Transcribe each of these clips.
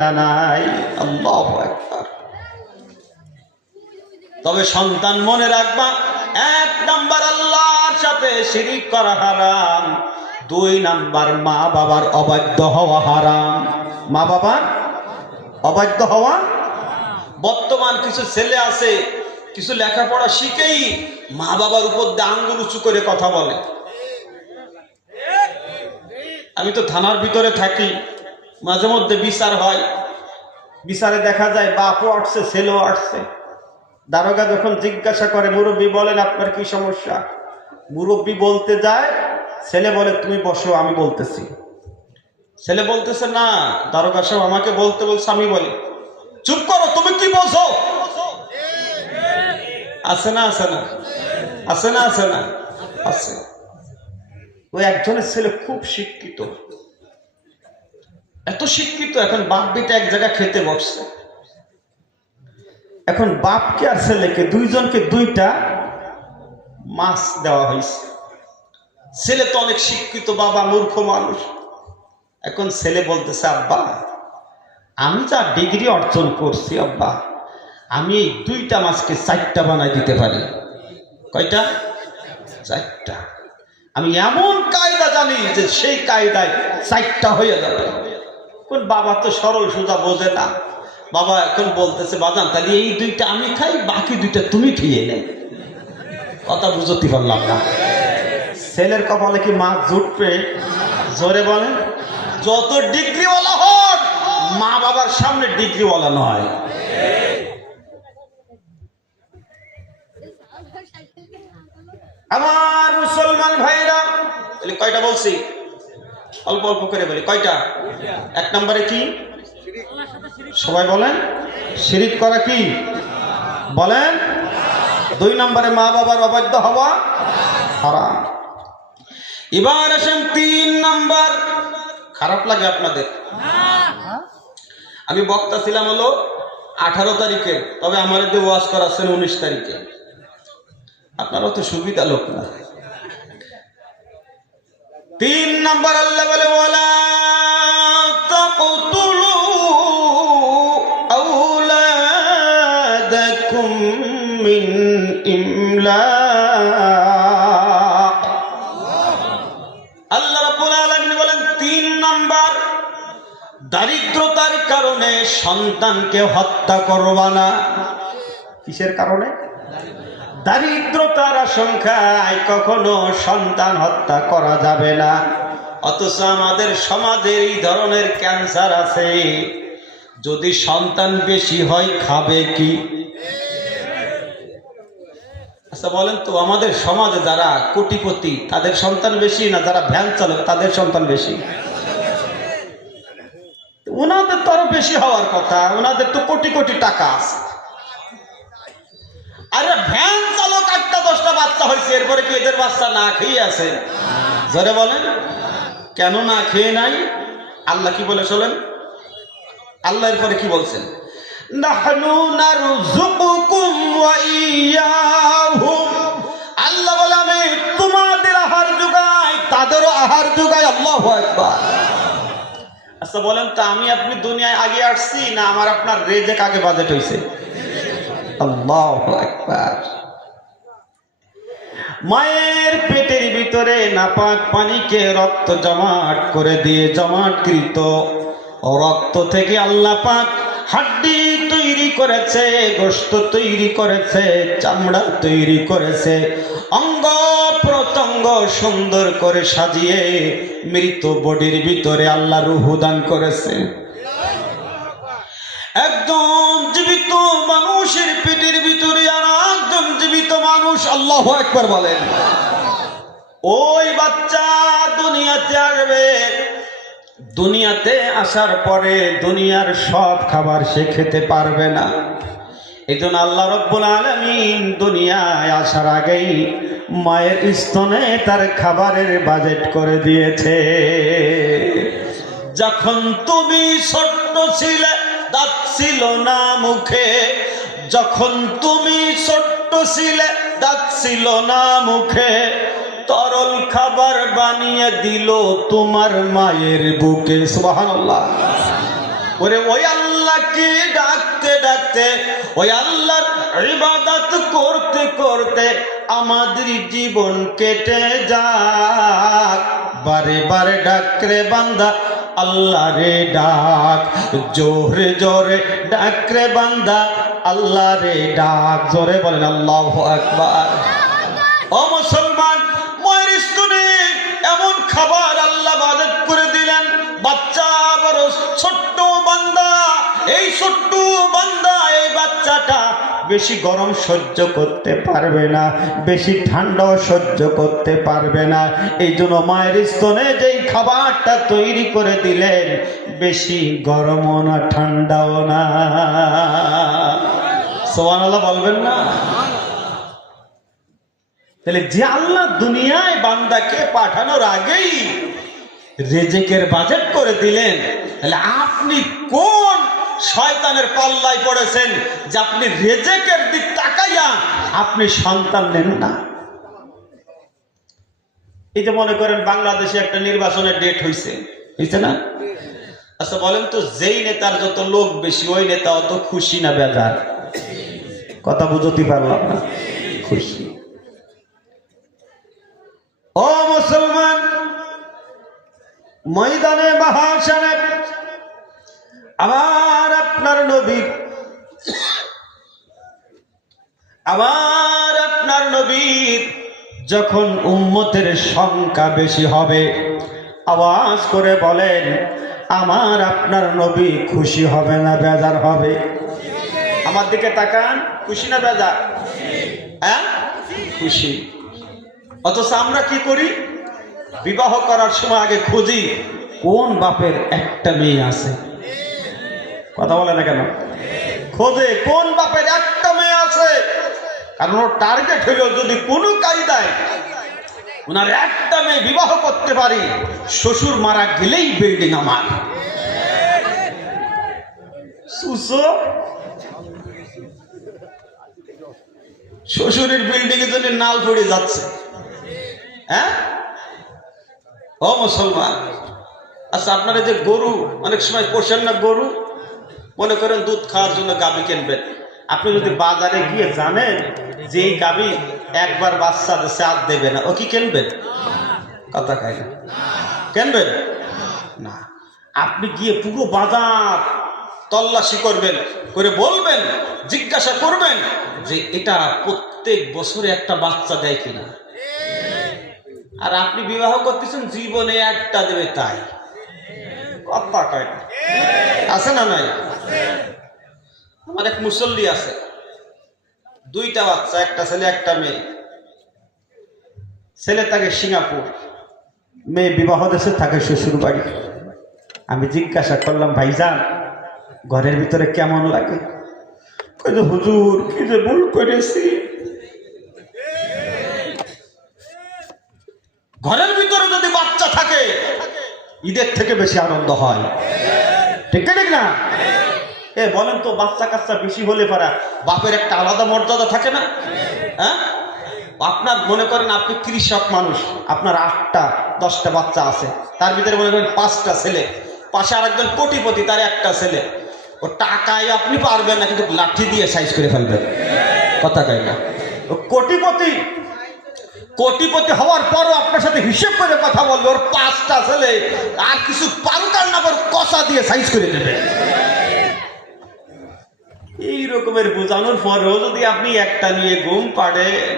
নাই। আল্লাহু আকবার। তবে সন্তান মনে রাখবা, 1 নাম্বার আল্লাহর সাথে শিরিক করা হারাম, 2 নাম্বার মা বাবার অবাধ্য হওয়া হারাম। মা বাবার অবাধ্য হওয়া। বর্তমান কিছু ছেলে আছে, কিছু লেখাপড়া শিখেই মা বাবার উপর দিয়ে আঙ্গুল উঁচু করে কথা বলে। আমি তো থানার ভিতরে থাকি, মাঝে মধ্যে বিচার হয়, বিচারে দেখা যায় বাপও আসছে ছেলেও আসছে। দারোগা যখন জিজ্ঞাসা করে, মুরব্বী বলেন আপনার কি সমস্যা, মুরব্বী বলতে যায়, ছেলে বলে তুমি বসো আমি বলতেছি। ছেলে বলতেছে না, দারোগা সাহেব আমাকে বলতে বলছে। আমি বলি চুপ করো, তুমি কি বলছো? আছে না আছে না আছে না আছে না আছে। ওই একজনের ছেলে খুব শিক্ষিত, এত শিক্ষিত, এখন বাপ বেটা এক জায়গায় খেতে বসছে। এখন বাপকে আর ছেলেকে দুইজনকে 2টা মাছ দেওয়া হয়েছে। ছেলে তো অনেক শিক্ষিত, বাবা মূর্খ মানুষ। এখন ছেলে বলতেছে, আব্বা আমি যা ডিগ্রি অর্জন করছি আব্বা, আমি এই 2টা মাছকে 4টা বানাই দিতে পারি। কয়টা? 4টা। আমি এমন কায়দা জানি যে সেই কায়দায় 4টা হয়ে যাবে। কোন বাবা তো সরল সোজা বোঝে না। বাবা এখন বলতেছে, বাজান তাহলে এই 2টা আমি খাই, বাকি 2টা তুমি খেয়ে নে। কথা বুঝতে পারলাম না। ছেলের কপালে কি মাছ জুটবে? জোরে বলেন। যত ডিগ্রিওয়ালা হন, মা বাবার সামনে ডিগ্রিওয়ালা নয়। আমার মুসলমান ভাইরা, কয়টা বলছি? অল্প অল্প করে বলি। কয়টা? 1 নম্বরে কি? সবাই বলেন, শিরিক করা কি বলেন। 2 নম্বরে মা বাবার অবাধ্য হওয়া হারাম। এবার আসেন 3 নাম্বার। খারাপ লাগে আপনাদের? আমি বক্তা ছিলাম হলো 18 তারিখে, তবে আমার যে ওয়াজ করাচ্ছেন 19 তারিখে। আপনারা তো সুবিধা লোক না। 3 নাম্বার আল্লাহ বলে, ওয়ালা তাকতুলু আওলাদাকুম মিন ইমলাক। আল্লাহ রাব্বুল আলামিন বলেন 3 নাম্বার, দারিদ্রতার কারণে সন্তানকে হত্যা করবা না। কিসের কারণে? দারিদ্রতার আশঙ্কায় কখনো সন্তান হত্যা করা যাবে না। অথচ আমাদের সমাজে এই ধরনের ক্যান্সার আছে। যদি সন্তান বেশি হয় খাবে কি? আচ্ছা বলেন তো, আমাদের সমাজে যারা কোটিপতি তাদের সন্তান বেশি, না যারা ভ্যান চালক তাদের সন্তান বেশি? ওনাদের তো আরো বেশি হওয়ার কথা, ওনাদের তো কোটি কোটি টাকা আছে। আরে ভ্যান চালক 8টা 10টা বাচ্চা হয়েছে, এরপরে কি এদের বাচ্চা না খেয়ে আছে? জোরে বলেন। কেন না খেয়ে নাই? আল্লাহ কি বলে শোনেন, আল্লাহ এরপরে কি বলছেন, নাহনু নারযুকুকুম ওয়া ইয়াহুম। আল্লাহ বলে আমি তোমাদের আহার যোগাই, তাদেরও আহার যোগাই। আল্লাহু আকবার। আচ্ছা বলেন তো, আমি আপনি দুনিয়ায় আগে আসছি না আমার আপনার রেজেক আগে বাজেট হয়েছে? আল্লাহু আকবার। মায়ের পেটের ভিতরে নাপাক পানিকে রক্ত জমাট করে দিয়ে জমাটকৃত রক্ত থেকে আল্লাহ পাক হাড্ডি তৈরি করেছে, গোশত তৈরি করেছে, চামড়া তৈরি করেছে, অঙ্গ প্রত্যঙ্গ সুন্দর করে সাজিয়ে মৃত বডির ভিতরে আল্লাহ রূহ দান করেছে। একদম জীবিত মানুষের পেটের ভিতরে আর একদম জীবিত মানুষ। আল্লাহু আকবার বলেন। ওই বাচ্চা দুনিয়াতে আসবে, দুনিয়াতে আসার পরে দুনিয়ার সব খাবার সে খেতে পারবে না। এই জন্য আল্লাহ রাব্বুল আলামিন দুনিয়ায় আসার আগেই মায়ের স্তনে তার খাবারের বাজেট করে দিয়েছে। যখন তুমি ছোট্ট ছিলে দাঁত ছিল না মুখে, যখন তুমি ছোট্ট ছিলে দাঁত ছিল না মুখে, তরল খাবার বানিয়ে দিল তোমার মায়ের বুকে। সুবহানাল্লাহ। ওরে ওই আল্লাহকে ডাকতে ডাকতে, ওই আল্লাহর ইবাদত করতে করতে আমাদের জীবন কেটে যাক। বারে বারে ডাক রে বান্দা আল্লাহ রে ডাক, জোরে জোরে ডাক রে বান্দা আল্লাহ রে ডাক। জোরে বলেন আল্লাহু আকবার। ও মুসলমান, মায়ের স্তনে এমন খাবার আল্লাহ বাজার করে দিলেন, বাচ্চা বড় ছোট্ট বান্দা, এই ছোট্ট বান্দা এই বাচ্চাটা বেশি গরম সহ্য করতে পারবে না, বেশি ঠান্ডাও সহ্য করতে পারবে না। এই জন্য মায়ের স্তনে যেই খাবারটা তৈরি করে দিলেন, বেশি গরমও না ঠান্ডাও না। সুবহানাল্লাহ বলবেন না? তাহলে যে আল্লাহ দুনিয়ায় বান্দাকে পাঠানোর আগেই রিজিকের বাজেট করে দিলেন, তাহলে আপনি কোন শয়তানের পাল্লায় পড়েছেন যে আপনি রিজিকের দিক তাকাইয়া আপনি সন্তান নেন না? এই যে মনে করেন বাংলাদেশে একটা নির্বাচনের ডেট হয়েছে না? আচ্ছা বলেন তো, যেই নেতার যত লোক বেশি ওই নেতা অত খুশি না বেজার? কথা বুঝতে পারলাম না? খুশি। ও মুসলমান, ময়দানে মাহশরে আবার আপনার নবীর যখন উম্মতের সংখ্যা বেশি হবে, আওয়াজ করে বলেন আমার আপনার নবী খুশি হবে না বেজার হবে? আমার দিকে তাকান, খুশি না বেজার? হ্যাঁ, খুশি। অথচ আমরা কি করি? বিবাহ করার সময় আগে খুঁজি কোন বাপের একটা মেয়ে আছে। কথা বলে না কেন? খোঁজে কোন বাপের একটা মেয়ে আছে, কারণ ওর টার্গেট হইল যদি কোনো কায়দায় ওনার একটা মেয়ে বিবাহ করতে পারি, শ্বশুর মারা গেলেই বিল্ডিং আমার। শ্বশুরের বিল্ডিং এর জন্য নাল পড়ে যাচ্ছে। হ্যাঁ ও মুসলমান, আচ্ছা আপনারা যে গরু অনেক সময় পোষেন না, গরু মনে করেন দুধ খাওয়ার জন্য গাভী কিনবেন, আপনি যদি বাজারে গিয়ে জানেন যে এই গাভী একবার বাচ্চা দিচ্ছে আর দেবে না, ও কি কিনবেন? কথা খায় না, কিনবেন না। আপনি গিয়ে পুরো বাজার তল্লাশি করবেন, করে বলবেন, জিজ্ঞাসা করবেন যে এটা প্রত্যেক বছরে একটা বাচ্চা দেয় কিনা। আর আপনি বিবাহ করতেছেন জীবনে একটা দেবে তাই। কথা কয় না, আছে না নাই? আমার এক মুসল্লি আছে, দুইটা বাচ্চা, একটা ছেলে একটা মেয়ে। ছেলে থাকে সিঙ্গাপুর, মেয়ে বিবাহ দেশে থাকে শ্বশুর বাড়ি। আমি জিজ্ঞাসা করলাম, ভাইজান ঘরের ভিতরে কেমন লাগে? কইছে হুজুর কি যে ভুল করেছি, ঘরের ভিতরে যদি বাচ্চা থাকে ঈদের থেকে বেশি আনন্দ হয়। ঠিক না? বলেন তো, বাচ্চা কাচ্চা বেশি হলে পারা বাপের একটা আলাদা মর্যাদা থাকে না? হ্যাঁ, আপনার মনে করেন আপনি কৃষক মানুষ, আপনার 8টা-10টা বাচ্চা আছে, তার ভিতরে মনে করেন 5টা ছেলে, পাশে আরেকজন কোটিপতি, তার একটা ছেলে। ও টাকায় আপনি পারবেন না, কিন্তু লাঠি দিয়ে সাইজ করে ফেলবেন। কথা কয় না? ও কোটিপতি হওয়ার পরও আপনার সাথে হিসেব করে কথা বলবে। ওর 5টা ছেলে, আর কিছু পারুক আর না পারুক, কষা দিয়ে সাইজ করে দেবে। এই রকমের বোঝানোর পরেও যদি আপনি একটা নিয়ে ঘুম পাড়েন,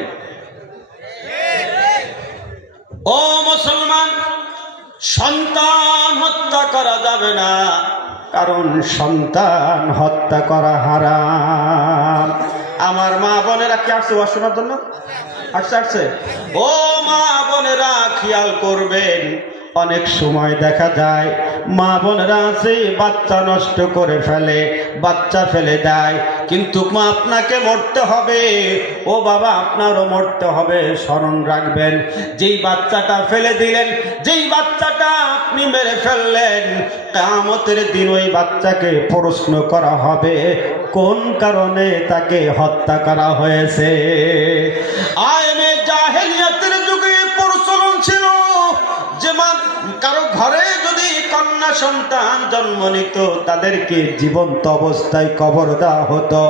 ও মুসলমান, সন্তান হত্যা করা যাবে না, কারণ সন্তান হত্যা করা হারাম। আমার মা বোনেরা কি আসছে ওয়াজ শোনার জন্য? আসছে। ও মা বোনেরা খেয়াল করবেন, অনেক সময় দেখা যায় মা বোনেরা আছে বাচ্চা নষ্ট করে ফেলে, বাচ্চা ফেলে দেয়, কিন্তু মা আপনাকে মরতে হবে, ও বাবা আপনারও মরতে হবে। স্মরণ রাখবেন, যেই বাচ্চাটা ফেলে দিলেন, যেই বাচ্চাটা আপনি মেরে ফেললেন, কিয়ামতের দিন ওই বাচ্চাকে প্রশ্ন করা হবে কোন কারণে তাকে হত্যা করা হয়েছে। আইনে জাহেলিয়াতের যুগে প্রচলন ছিল যে কারো ঘরে যদি কন্যা সন্তান জন্ম নিত তাদেরকে জীবন্ত অবস্থায় কবর দেওয়া হতো।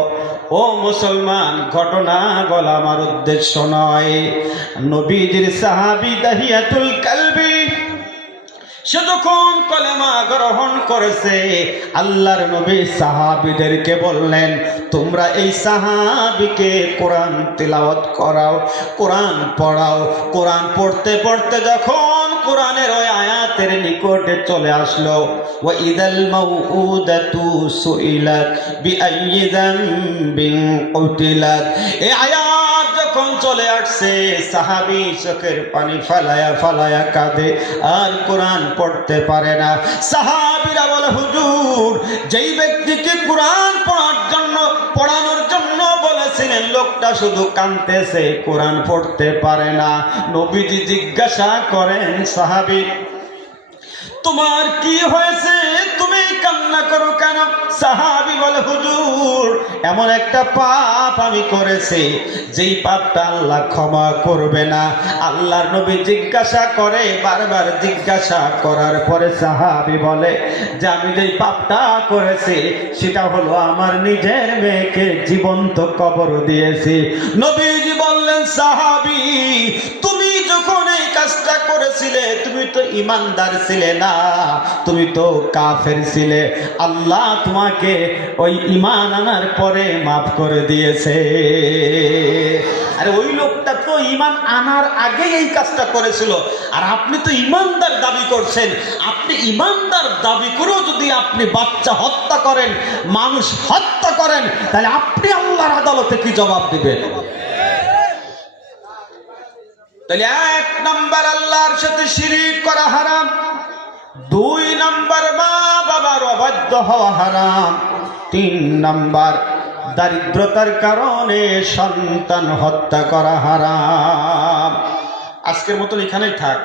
ও মুসলমান, ঘটনা বলা আমার উদ্দেশ্য নয়। নবীজির সাহাবী দাহিয়াতুল কালবি সে যখন কলেমা গ্রহণ করেছে, আল্লাহর নবী সাহাবীদেরকে বললেন, তোমরা এই সাহাবীকে কোরআন তিলাওয়াত করাও, কোরআন পড়াও। কোরআন পড়তে পড়তে যখন কোরআনের ওই আয়াতের নিকটে চলে আসলো, ওয়া ইদাল মাউউদাতু সুইলাত বিআইয়ি যামবিন কুতিলাত, এই আয়াত যখন চলে আসছে, সাহাবী চোখের পানি ফালায়া ফালায়া কাঁদে, আর কোরআন পড়তে পারে না। সাহাবীরা বলে, হুজুর, যেই ব্যক্তিকে কোরআন পড়ানোর জন্য বলেছিলেন, লোকটা শুধু কাঁদতেছে, কোরআন পড়তে পারে না। নবীজি জিজ্ঞাসা করেন, সাহাবী, তোমার কি হয়েছে, তুমি কান্না করো কেন? সাহাবী বলে, হুজুর, এমন একটা পাপ আমি করেছি যেই পাপটা আল্লাহ ক্ষমা করবে না। আল্লাহর নবী জিজ্ঞাসা করে, বারবার জিজ্ঞাসা করার পরে সাহাবী বলে যে আমি যেই পাপটা করেছি সেটা হলো আমার নিজের মেয়েকে জীবন্ত কবর দিয়েছি। নবীজি বললেন, সাহাবী, তুমি যখন এই কাজটা করেছিলে তুমি তো ঈমানদার ছিলে না, তুমি তো কাফের ছিলে। আল্লাহ তোমাকে ওই ঈমান আনার পরে মাফ করে দিয়েছে। আরে ওই লোকটা তো ঈমান আনার আগে এই কাজটা করেছিল, আর আপনি তো ঈমানদার দাবি করছেন। আপনি ঈমানদার দাবি করেও যদি আপনি বাচ্চা হত্যা করেন, মানুষ হত্যা করেন, তাহলে আপনি আল্লাহর আদালতে কি জবাব দিবেন? তাহলে 1 নম্বর আল্লাহর সাথে শিরিক করা হারাম, 2 নম্বর মা বাবার অবাধ্য হওয়া হারাম, 3 নম্বর দারিদ্রতার কারণে সন্তান হত্যা করা হারাম। আজকের মতন এখানেই থাক,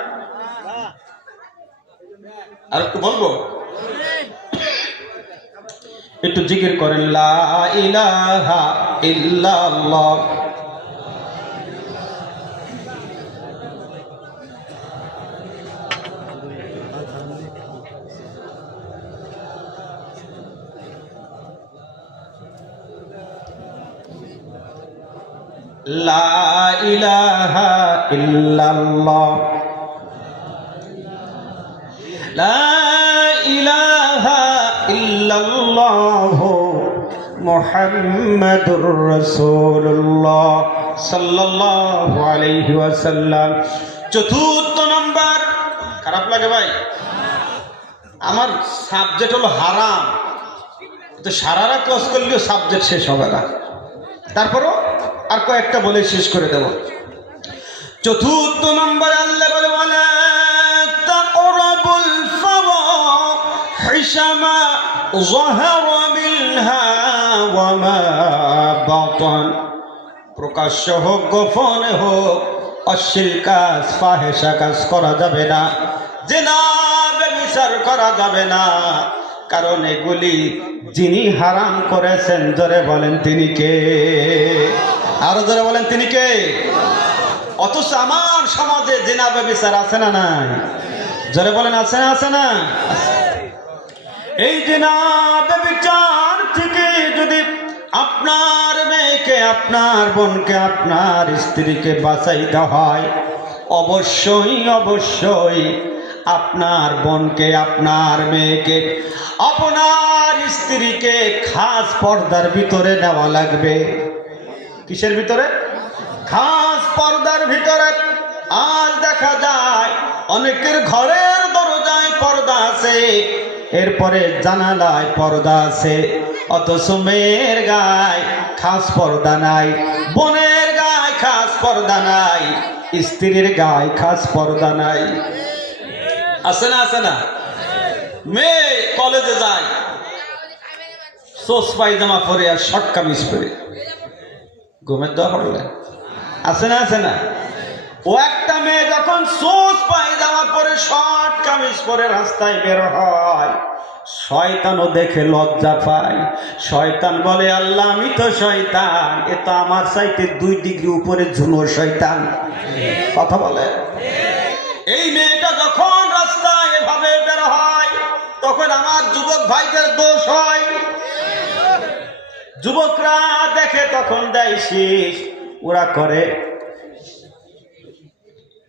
আর একটু বলবো, একটু জিকির করেন, লা ইলাহা ইল্লাল্লাহ। লা ইলাহা ইল্লাল্লাহ, লা ইলাহা ইল্লাল্লাহ মুহাম্মাদুর রাসূলুল্লাহ সাল্লাল্লাহু আলাইহি ওয়াসাল্লাম। 4th নম্বর, খারাপ লাগে ভাই, আমার সাবজেক্ট হলো হারাম, তো সারা রাত ওয়াজ করলেও সাবজেক্ট শেষ হবে না। তারপরও আর কয়েকটা বলে শেষ করে দেব। 4th নম্বর আল্লাহ বলে, ওয়ালা তাকরাবুল ফাওয়াহিশা মা যাহারা মিনহা ওয়া মা বাতান, প্রকাশ্য হোক গোপনে হোক অশ্লীল কাজ ফাহেশা কাজ করা যাবে না, জিনা ব্যভিচার করা যাবে না, কারণ এগুলি যিনি হারাম করেছেন, জোরে বলেন তিনি কে? আরো জোরে বলেন তিনি কে? অথচ আমার সমাজে জিনা ব্যভিচার আছে না নাই? জোরে বলেন আছে না? আছে না? এই জিনা ব্যভিচার থেকে যদি আপনার মেয়েকে, আপনার বোনকে, আপনার স্ত্রীকে বাঁচাইতে হয়, অবশ্যই অবশ্যই আপনার বোনকে, আপনার মেয়েকে, আপনার স্ত্রীকে খাস পর্দার ভিতরে নেওয়া লাগবে। কিসের ভিতরে? খাস পর্দার ভিতরে। আজ দেখা যায় অনেকের ঘরের দরজায় পর্দা আছে, এরপরে জানালায় পর্দা আছে, অথচ মেয়ের গায়ে খাস পর্দা নাই, বোনের গায়ে খাস পর্দা নাই, স্ত্রীর গায়ে খাস পর্দা নাই। আছে না? আছে না? মেয়ে কলেজে যায় সোস পায়জামা পরে আর শর্ট কামিজ পরে, ঘুমের দোয়া পড়লেন? আছে না? আছে না? ও একটা মেয়ে যখন সোস পায়জামা পরে শর্ট কামিজ পরে রাস্তায় বের হয়, শয়তানও দেখে লজ্জা পায়। শয়তান বলে, আল্লাহ আমি তো শয়তান, এ তো আমার চাইতে 2 ডিগ্রি উপরে ঝুনো শয়তান। কথা বলে। এই মেয়েটা যখন রাস্তায় এভাবে বের হয়, তখন আমার যুবক ভাইদের দোষ হয়। যুবকরা দেখে তখন দেয় শীষ, ওরা করে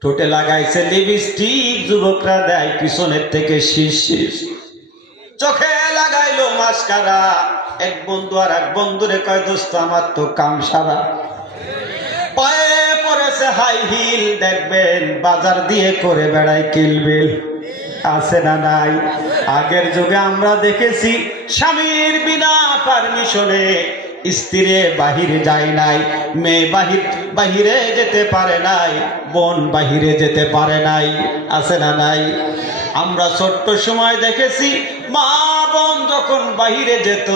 ঠোঁটে লাগাইছে লিপস্টিক, যুবকরা দেয় পিছনের থেকে শীষ শীষ। চোখে লাগাইলো মাস্কারা, এক বন্ধু আর এক বন্ধুরে কয় দোস্ত আমার তো কাম সারা। পায়ে পড়েছে হাই হিল, দেখবেন বাজার দিয়ে করে বেড়ায় কিলবিল। আছে না নাই? আগের যুগে আমরা দেখেছি স্বামীর বিনা পারমিশনে স্ত্রী বাহিরে যায় নাই, মেয়ে বাহিরে যেতে পারে নাই, বোন বাহিরে যেতে পারে নাই। আছে না নাই? আমরা ছোট্ট সময় দেখেছি মা বোন যখন বাহিরে যেত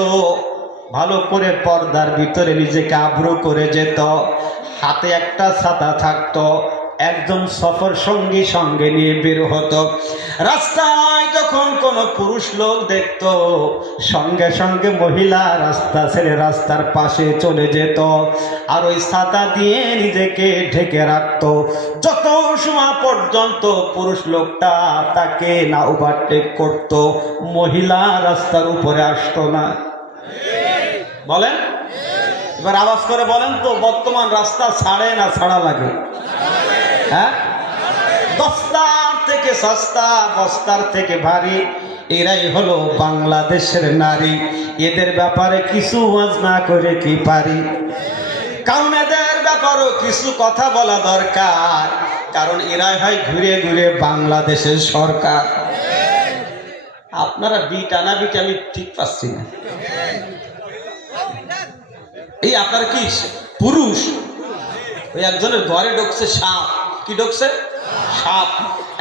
ভালো করে পর্দার ভিতরে নিজেকে আবরু করে যেত, হাতে একটা ছাতা থাকতো, একজন সফর সঙ্গী সঙ্গে নিয়ে বের হতো। রাস্তায় যখন কোনো পুরুষ লোক দেখত সঙ্গে সঙ্গে মহিলা রাস্তা ছেড়ে রাস্তার পাশে চলে যেত, আর ওই ছাতা দিয়ে নিজেকে ঢেকে রাখতো যত সময় পর্যন্ত পুরুষ লোকটা তাকে না ওভারটেক করত, মহিলা রাস্তার উপরে আসতো না। বলেন, এবার আওয়াজ করে বলেন তো, বর্তমান রাস্তা ছাড়ে না ছাড়া লাগে? হ্যাঁ, দস্তার থেকে সস্তা, বস্তার থেকে ভারী, এরাই হলো বাংলাদেশের নারী। এদের ব্যাপারে কিছু ওয়াজ না করে কি পারি? কারণ এদের ব্যাপারেও কিছু কথা বলা দরকার, কারণ এরাই হয় ঘুরে ঘুরে বাংলাদেশের সরকার। আপনারা বিটা না বিটা আমি ঠিক পাচ্ছি না। এই আপনার কি পুরুষ? ওই একজনের ঘরে ঢুকছে সাপ। কি ঢুকছে? সাপ।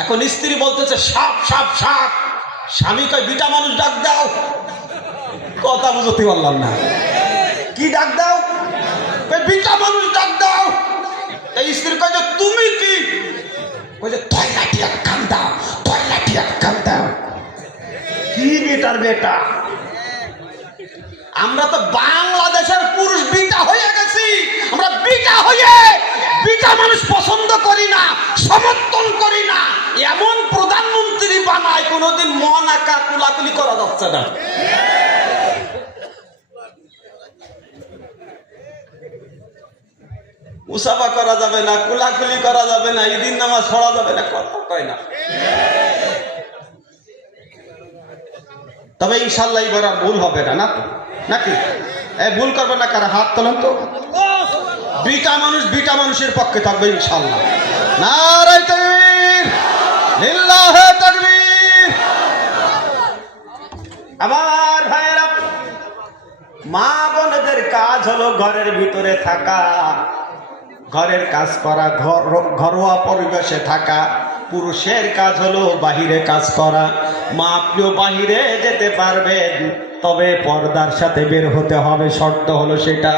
এখন স্ত্রী বলতেছে সাপ সাপ সাপ, স্বামী কয় বিটা মানুষ ডাক দাও। কথা বুঝতে পারলাম না, কি ডাক দাও? বিটা মানুষ ডাক দাও। এই স্ত্রী কয় যে তুমি কি? কয় যে তোই লাঠিয়া কান দাও, তোই লাঠিয়া কান দাও। কি বেটার বেটা? আমরা তো বাংলাদেশের পুরুষ বিটা হয়ে গেছি। আমরা বিটা হয়ে বিটা মানুষ পছন্দ করি না, সমর্থন করি না। এমন প্রধানমন্ত্রী বানায় কোনোদিন মন আঁকা কুলাকুলি করা যাচ্ছে না। মুসাফা করা যাবে না, কুলাকুলি করা যাবে না, ঈদের নামাজ পড়া যাবে না, কথা কয় না। তবে ইনশাল্লাহ এবার আর ভুল হবে না, না তো নাকি? ভুল করবে না কারা? হাত তোলেন তো। বিটা মানুষ বিটা মানুষের পক্ষে থাকবে ইনশাল্লাহ। নারায়ে তাকবীর, লিল্লাহি তাকবীর। আবার ভাইরা, মা বোনদের কাজ হলো ঘরের ভিতরে থাকা, ঘরের কাজ করা, ঘরোয়া পরিবেশে থাকা। পুরুষের কাজ হলো বাহিরে কাজ করা। মা আপনিও বাহিরে যেতে পারবেন, তবে পর্দার সাথে বের হতে হবে, শর্ত হলো সেটা।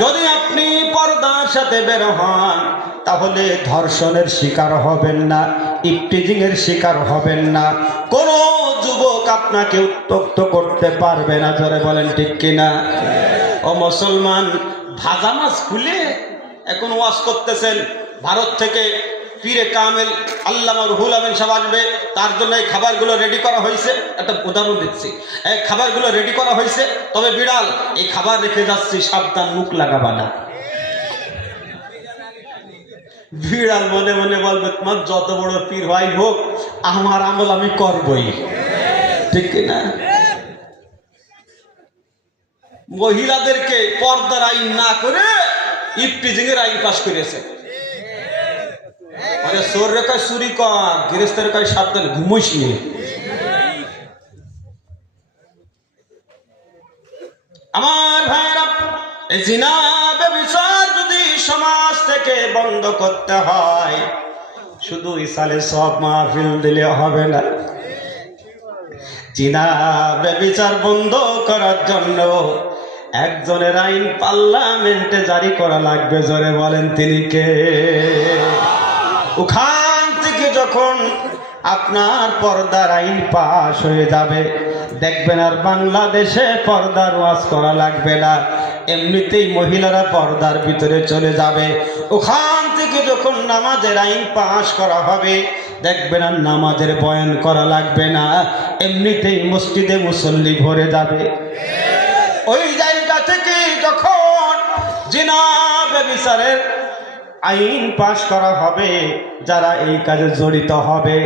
যদি আপনি পর্দার সাথে বের হন তাহলে ধর্ষণের শিকার হবেন না, ইফটিজিং এর শিকার হবেন না, কোনো যুবক আপনাকে উত্ত্যক্ত করতে পারবে না। জোরে বলেন ঠিক কিনা? ও মুসলমান, ভাজা মাছ খুলে এখন ওয়াজ করতেছেন। ভারত থেকে পীরে কামেল আল্লামা রুহুল আমিন সাহেব আসবে, তার জন্য এই খাবারগুলো রেডি করা হয়েছে। একটা উদাহরণ দিচ্ছি, এই খাবারগুলো রেডি করা হয়েছে, তবে বিড়াল এই খাবার রেখে যাচ্ছি, সাবধান মুখ লাগাবা না। বিড়াল মনে মনে বলবে তোমার যত বড় পীর ভাই হোক, আমার আমল আমি করবই, ঠিক কিনা? মহিলাদেরকে পর্দার আইন না করে ইফটিজিং এর আইন পাশ করেছে। মানে চোর রেখায় চুরি কর, গৃহস্থের কাছে সাবধান, ঘুমোস নিয়ে। আমার ভাইরা, এই জিনা ব্যভিচার যদি সমাজ থেকে বন্ধ করতে হয়, শুধু ইসালে সব মাহফিল দিলে হবে না। জিনা ব্যভিচার বন্ধ করার জন্য একজনের আইন পার্লামেন্টে জারি করা লাগবে। জোরে বলেন তিনি কে? ওখান থেকে যখন আপনার পর্দার আইন পাশ হয়ে যাবে, দেখবেন আর বাংলাদেশে পর্দার ওয়াজ করা লাগবে না, এমনিতেই মহিলারা পর্দার ভিতরে চলে যাবে। ওখান থেকে যখন নামাজের আইন পাশ করা হবে, দেখবেন আর নামাজের বয়ান করা লাগবে না, এমনিতেই মসজিদে মুসল্লি ভরে যাবে। ওই জায়গা থেকে যখন জিনা ব্যভিচারের আইন পাশ করা হবে, যারা এই কাজে জড়িত হবে,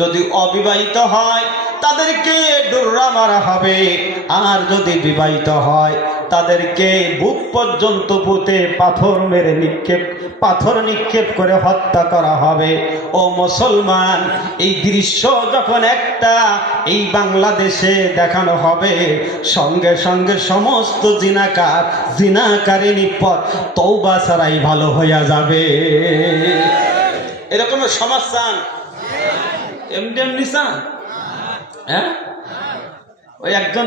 যদি অবিবাহিত হয় তাদেরকে ডোররা মারা হবে, আর যদি বিবাহিত হয় তাদেরকে বুক পর্যন্ত পুঁতে পাথর মেরে পাথর নিক্ষেপ করে হত্যা করা হবে। ও মুসলমান, এই দৃশ্য যখন একটা এই বাংলাদেশে দেখানো হবে, সঙ্গে সঙ্গে সমস্ত জিনাকারিনী পর তওবা ছাড়াই ভালো হইয়া যাবে। এরকম সমাজ চান? এমনি এমনি চান? হ্যাঁ, ওই একজন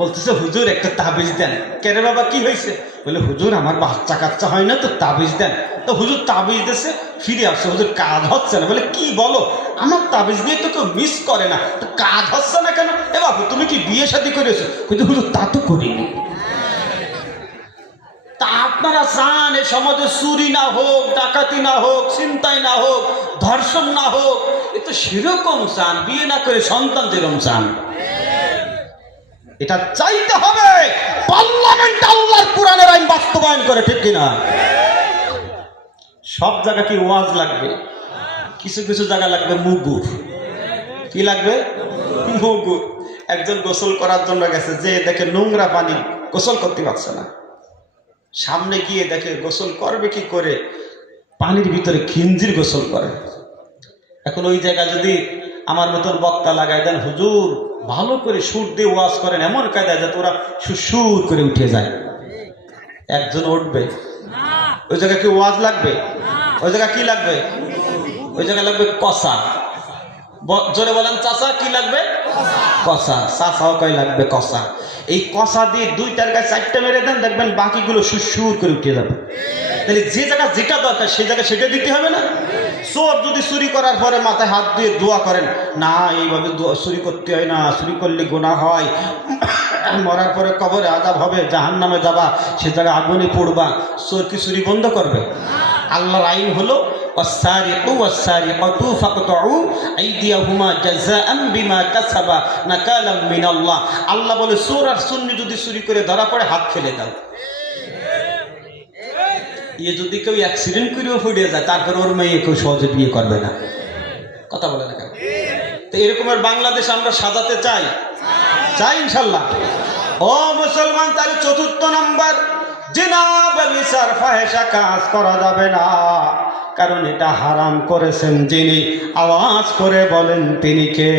বলতেছে হুজুর একটা তাবিজ দেন। কেরে বাবা কি হয়েছে? বলে হুজুর আমার বাচ্চা কাচ্চা হয় না, তো তাবিজ দেন। তো হুজুর তাবিজ দিয়েছে, ফিরে আসছে, হুজুর কাজ হচ্ছে না। বলে কি বলো, আমার তাবিজ দিয়ে তো কেউ মিস করে না, তো কাজ হচ্ছে না কেন? এ বাবু তুমি কি বিয়ে শাদী করেছো? কিন্তু হুজুর তা তো করিনি। তা আপনারা চান এ সমাজে চুরি না হোক, ডাকাতি না হোক, ছিনতাই না হোক, ধর্ষণ না হোক, এ তো সেরকম চান, বিয়ে না করে সন্তান যেরকম চান। এটা চাইতে হবে পার্লামেন্ট আল্লাহর কোরআনের আইন বাস্তবায়ন করে, ঠিক কিনা? সব জায়গা কি ওয়াজ লাগবে? কিছু কিছু জায়গা লাগবে মুগুর। কি লাগবে? মুগুর। একজন গোসল করার জন্য গেছে, যে দেখে নোংরা পানি, গোসল করতে পারছে না। সামনে গিয়ে দেখে গোসল করবে কি করে, পানির ভিতরে খিঞ্জির গোসল করে। এখন ওই জায়গা যদি আমার মতন বক্তা লাগাই দেন, হুজুর ভালো করে সুর দিয়ে ওয়াজ করেন, এমন কায়দায় যাতে ওরা সুর করে উঠে যায়, একজন উঠবে। ওই জায়গায় কি ওয়াজ লাগবে? ওই জায়গা কি লাগবে? ওই জায়গায় লাগবে কষা। জোরে বলেন চাচা, কি লাগবে? কষা। চাচাও কয় লাগবে কষা। এই কষা দিয়ে দুইটার গায়ে চারটা মেরে দেন, দেখবেন বাকিগুলো সুর করে উঠে যাবে। তাহলে যে জায়গা যেটা দরকার সেই জায়গায় সেটা দিতে হবে না? চোর যদি চুরি করার পরে মাথায় হাত দিয়ে দোয়া করেন, না এইভাবে চুরি করতে হয় না, চুরি করলে গুনাহ হয়, মরার পরে কবরে আযাব হবে, জাহান্নামে যাবা, সে জায়গায় আগুনে পড়বা, চোর কি চুরি বন্ধ করবে? আল্লাহর আইন হলো والسارق والسارقة فاقطعوا أيديهما جزاء بما كسبا نكالا من الله। আল্লাহ বলে চোর আর সুন্নি যদি চুরি করে ধরা পড়ে হাত ফেলে দাও। এ যদি কেউ অ্যাক্সিডেন্ট করেও ফুটে যায়, তারপর ওর মেয়ে কেউ সহজে বিয়ে করবে না। কথা বলে না কেন? তো এরকমের বাংলাদেশ আমরা সাজাতে চাই, চাই ইনশাল্লাহ। ও মুসলমান, তাহলে চতুর্থ নাম্বার, জিনা ব্যভিচার ফাহেশা কাজ করা যাবে না, কারণ এটা হারাম করেছেন যিনি। আওয়াজ করে বলেন তিনি কে?